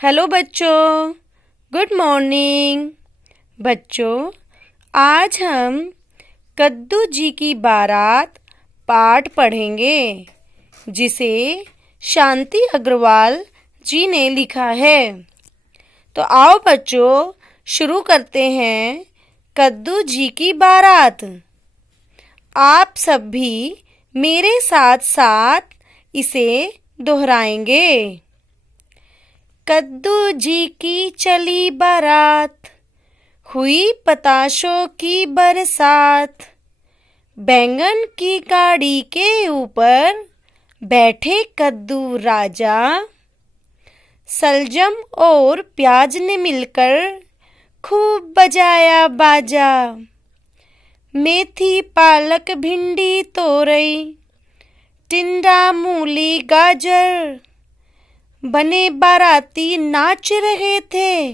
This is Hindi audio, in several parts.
हेलो बच्चों, गुड मॉर्निंग। बच्चों, आज हम कद्दू जी की बारात पाठ पढ़ेंगे जिसे शांति अग्रवाल जी ने लिखा है। तो आओ बच्चों, शुरू करते हैं कद्दू जी की बारात। आप सब भी मेरे साथ साथ इसे दोहराएंगे। कद्दू जी की चली बारात, हुई पताशों की बरसात। बैंगन की गाड़ी के ऊपर बैठे कद्दू राजा। सलजम और प्याज ने मिलकर खूब बजाया बाजा। मेथी, पालक, भिंडी, तोरई, टिंडा, मूली, गाजर, बने बाराती नाच रहे थे।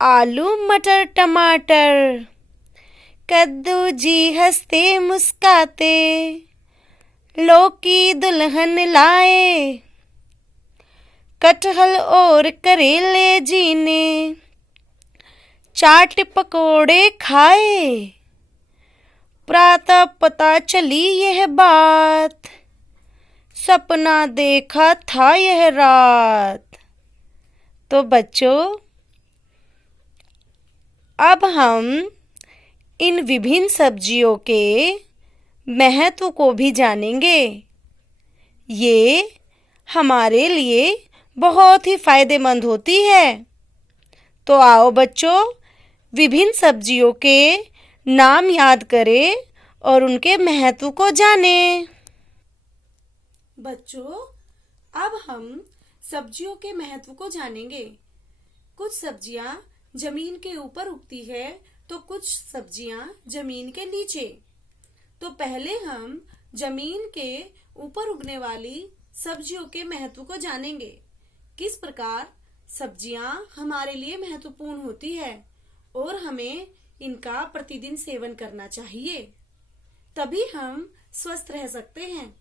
आलू, मटर, टमाटर, कद्दू जी हंसते मुस्काते लौकी दुल्हन लाए। कटहल और करेले जी ने चाट पकोड़े खाए। प्रातः पता चली यह बात, सपना देखा था यह रात। तो बच्चों, अब हम इन विभिन्न सब्जियों के महत्व को भी जानेंगे। ये हमारे लिए बहुत ही फायदेमंद होती है। तो आओ बच्चों, विभिन्न सब्जियों के नाम याद करें और उनके महत्व को जानें। बच्चों, अब हम सब्जियों के महत्व को जानेंगे। कुछ सब्जियां जमीन के ऊपर उगती है तो कुछ सब्जियां जमीन के नीचे। तो पहले हम जमीन के ऊपर उगने वाली सब्जियों के महत्व को जानेंगे। किस प्रकार सब्जियां हमारे लिए महत्वपूर्ण होती है और हमें इनका प्रतिदिन सेवन करना चाहिए, तभी हम स्वस्थ रह सकते हैं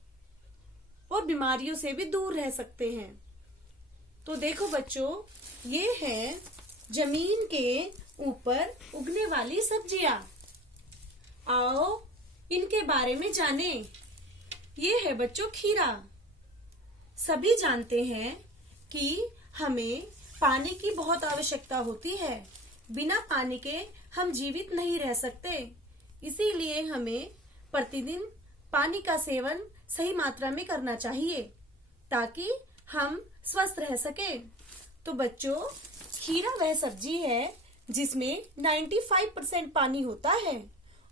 और बीमारियों से भी दूर रह सकते हैं। तो देखो बच्चों, ये है जमीन के ऊपर उगने वाली सब्जियां। आओ इनके बारे में जानें। ये है बच्चों खीरा। सभी जानते हैं कि हमें पानी की बहुत आवश्यकता होती है। बिना पानी के हम जीवित नहीं रह सकते। इसीलिए हमें प्रतिदिन पानी का सेवन सही मात्रा में करना चाहिए ताकि हम स्वस्थ रह सके। तो बच्चों, खीरा वह सब्जी है जिसमें 95% पानी होता है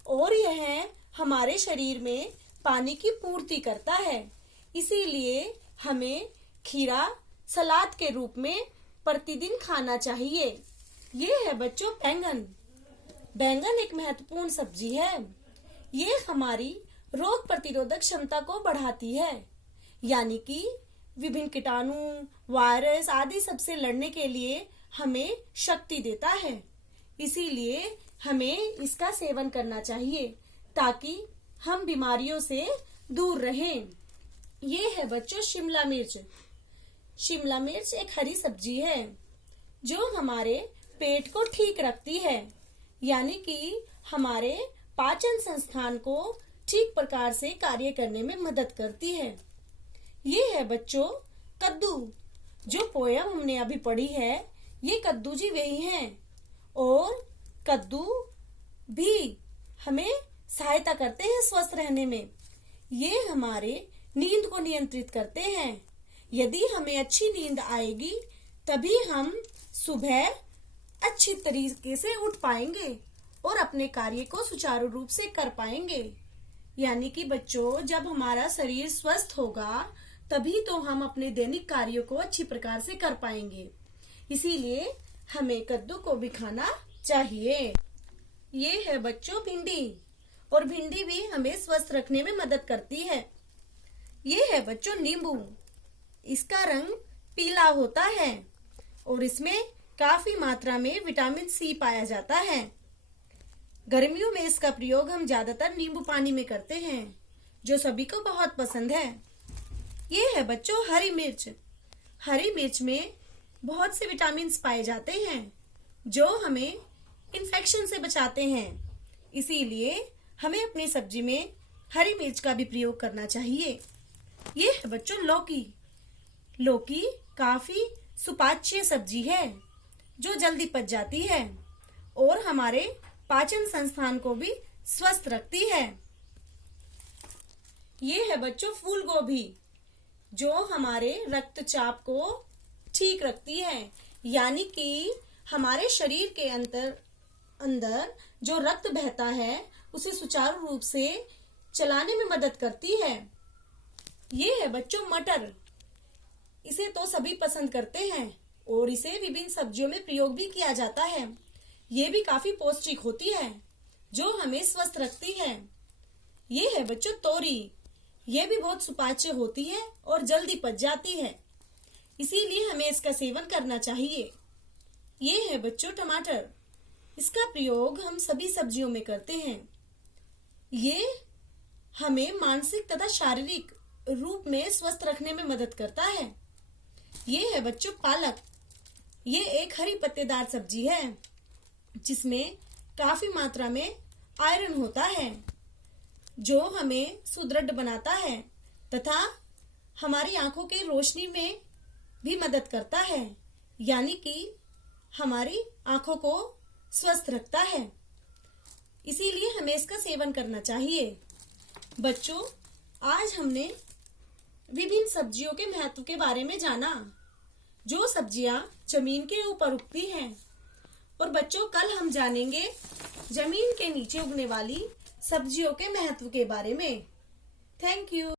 और यह हमारे शरीर में पानी की पूर्ति करता है। इसीलिए हमें खीरा सलाद के रूप में प्रतिदिन खाना चाहिए। ये है बच्चों बैंगन। बैंगन एक महत्वपूर्ण सब्जी है। ये हमारी रोग प्रतिरोधक क्षमता को बढ़ाती है, यानी कि विभिन्न कीटाणु, वायरस आदि सबसे लड़ने के लिए हमें शक्ति देता है। इसीलिए हमें इसका सेवन करना चाहिए ताकि हम बीमारियों से दूर रहें। ये है बच्चों शिमला मिर्च। शिमला मिर्च एक हरी सब्जी है जो हमारे पेट को ठीक रखती है, यानी कि हमारे पाचन संस्थान को ठीक प्रकार से कार्य करने में मदद करती है। ये है बच्चों कद्दू। जो पोयम हमने अभी पढ़ी है, ये कद्दू जी वही हैं और कद्दू भी हमें सहायता करते हैं स्वस्थ रहने में। ये हमारे नींद को नियंत्रित करते हैं। यदि हमें अच्छी नींद आएगी तभी हम सुबह अच्छी तरीके से उठ पाएंगे और अपने कार्य को सुचारू रूप से कर पाएंगे। यानी कि बच्चों, जब हमारा शरीर स्वस्थ होगा तभी तो हम अपने दैनिक कार्यों को अच्छी प्रकार से कर पाएंगे। इसीलिए हमें कद्दू को भी खाना चाहिए। ये है बच्चों भिंडी, और भिंडी भी हमें स्वस्थ रखने में मदद करती है। ये है बच्चों नींबू। इसका रंग पीला होता है और इसमें काफी मात्रा में विटामिन सी पाया जाता है। गर्मियों में इसका प्रयोग हम ज्यादातर नींबू पानी में करते हैं, जो सभी को बहुत पसंद है। ये है बच्चों हरी मिर्च। हरी मिर्च में बहुत से विटामिन पाए जाते हैं जो हमें इन्फेक्शन से बचाते हैं। इसीलिए हमें अपनी सब्जी में हरी मिर्च का भी प्रयोग करना चाहिए। ये है बच्चों लौकी। लौकी काफी सुपाच्य सब्जी है जो जल्दी पच जाती है और हमारे पाचन संस्थान को भी स्वस्थ रखती है। ये है बच्चों फूल गोभी जो हमारे रक्तचाप को ठीक रखती है, यानी कि हमारे शरीर के अंदर जो रक्त बहता है उसे सुचारू रूप से चलाने में मदद करती है। ये है बच्चों मटर। इसे तो सभी पसंद करते हैं और इसे विभिन्न सब्जियों में प्रयोग भी किया जाता है। ये भी काफी पौष्टिक होती है जो हमें स्वस्थ रखती है। ये है बच्चों तोरी। ये भी बहुत सुपाच्य होती है और जल्दी पच जाती है, इसीलिए हमें इसका सेवन करना चाहिए। ये है बच्चों टमाटर। इसका प्रयोग हम सभी सब्जियों में करते हैं। ये हमें मानसिक तथा शारीरिक रूप में स्वस्थ रखने में मदद करता है। ये है बच्चों पालक। ये एक हरी पत्तेदार सब्जी है जिसमें काफी मात्रा में आयरन होता है जो हमें सुदृढ़ बनाता है तथा हमारी आंखों के रोशनी में भी मदद करता है, यानी कि हमारी आंखों को स्वस्थ रखता है। इसीलिए हमें इसका सेवन करना चाहिए। बच्चों, आज हमने विभिन्न सब्जियों के महत्व के बारे में जाना जो सब्जियां जमीन के ऊपर उगती हैं। और बच्चों, कल हम जानेंगे जमीन के नीचे उगने वाली सब्जियों के महत्व के बारे में। Thank you.